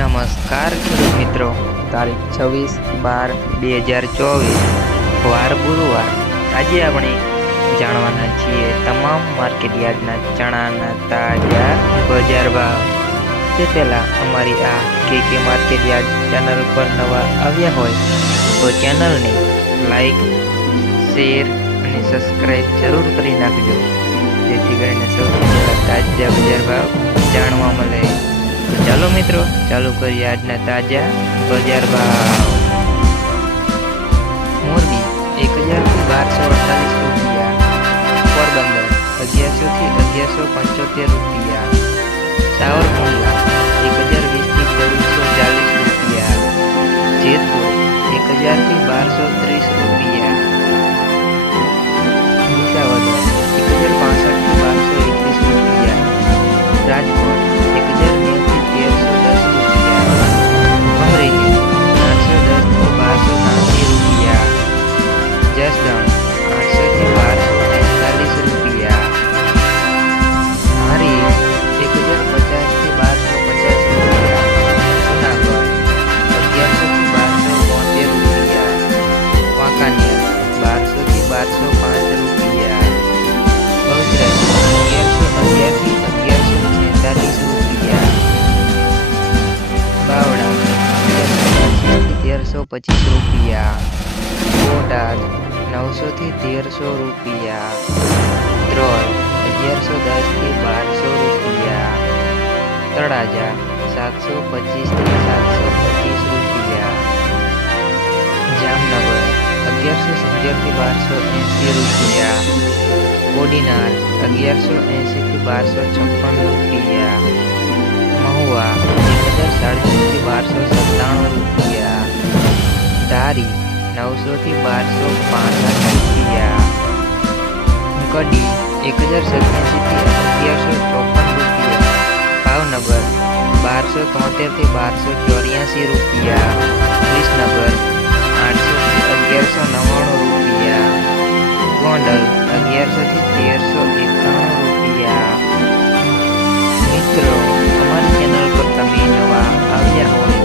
નમસ્કાર ખેડૂત મિત્રો, તારીખ 26/12/2024 વાર ગુરુવાર। આજે આપણે જાણવાના છીએ તમામ માર્કેટ યાર્ડના ચણાના તાજા બજાર ભાવ। તે પહેલાં અમારી આ કે માર્કેટ યાર્ડ ચેનલ પર નવા આવ્યા હોય તો ચેનલને લાઈક, શેર અને સબસ્ક્રાઈબ જરૂર કરી નાખજો, જેથી કરીને સૌથી પહેલાં તાજા બજાર ભાવ જાણવા મળે। ચાલો મિત્રો, ચાલુ કરીએ આજના તાજા બજાર ભાવ। મોરબી 1000 થી 1248 રૂપિયા, પોરબંદર 1100 થી 1175 રૂપિયા, સાવરકુંડલા 1020 થી 1440 રૂપિયા, જેતપુર 1000 થી 1230 રૂપિયા, વિસાવદર 1065 થી 1221 રૂપિયા, રાજકોટ 1090 થી 1310 રૂપિયા, અમરેલી 810 થી 1280 રૂપિયા, જસદણ 800 થી 1245 રૂપિયા, હારી 1050 થી 1250 રૂપિયા, જુનાગઢ 1100 થી 1272 રૂપિયા, વાંકાનેર 1200 થી 1205 રૂપિયા, બહુચરાજી 1111 થી 1146 રૂપિયા, બાવડા 1325 રૂપિયા, બોટાદ 900 થી 1300 રૂપિયા, ધ્રોલ 1110 થી 1200 રૂપિયા, તળાજા 725 થી 725 રૂપિયા, જામનગર 1170 થી 1280 રૂપિયા, કોડીનાર 1180 થી 1256 રૂપિયા, મહુવા 1037 થી 1297 રૂપિયા, ધારી 900 થી 1265 રૂપિયા, કડી 1087 થી 1154 રૂપિયા, ભાવનગર 1273 થી 1284 રૂપિયા, વિસનગર 800 થી 1199 રૂપિયા, ગોંડલ 1100 થી 1391 રૂપિયા। મિત્રો, અમારી ચેનલ પર તમે નવા આવ્યા હોય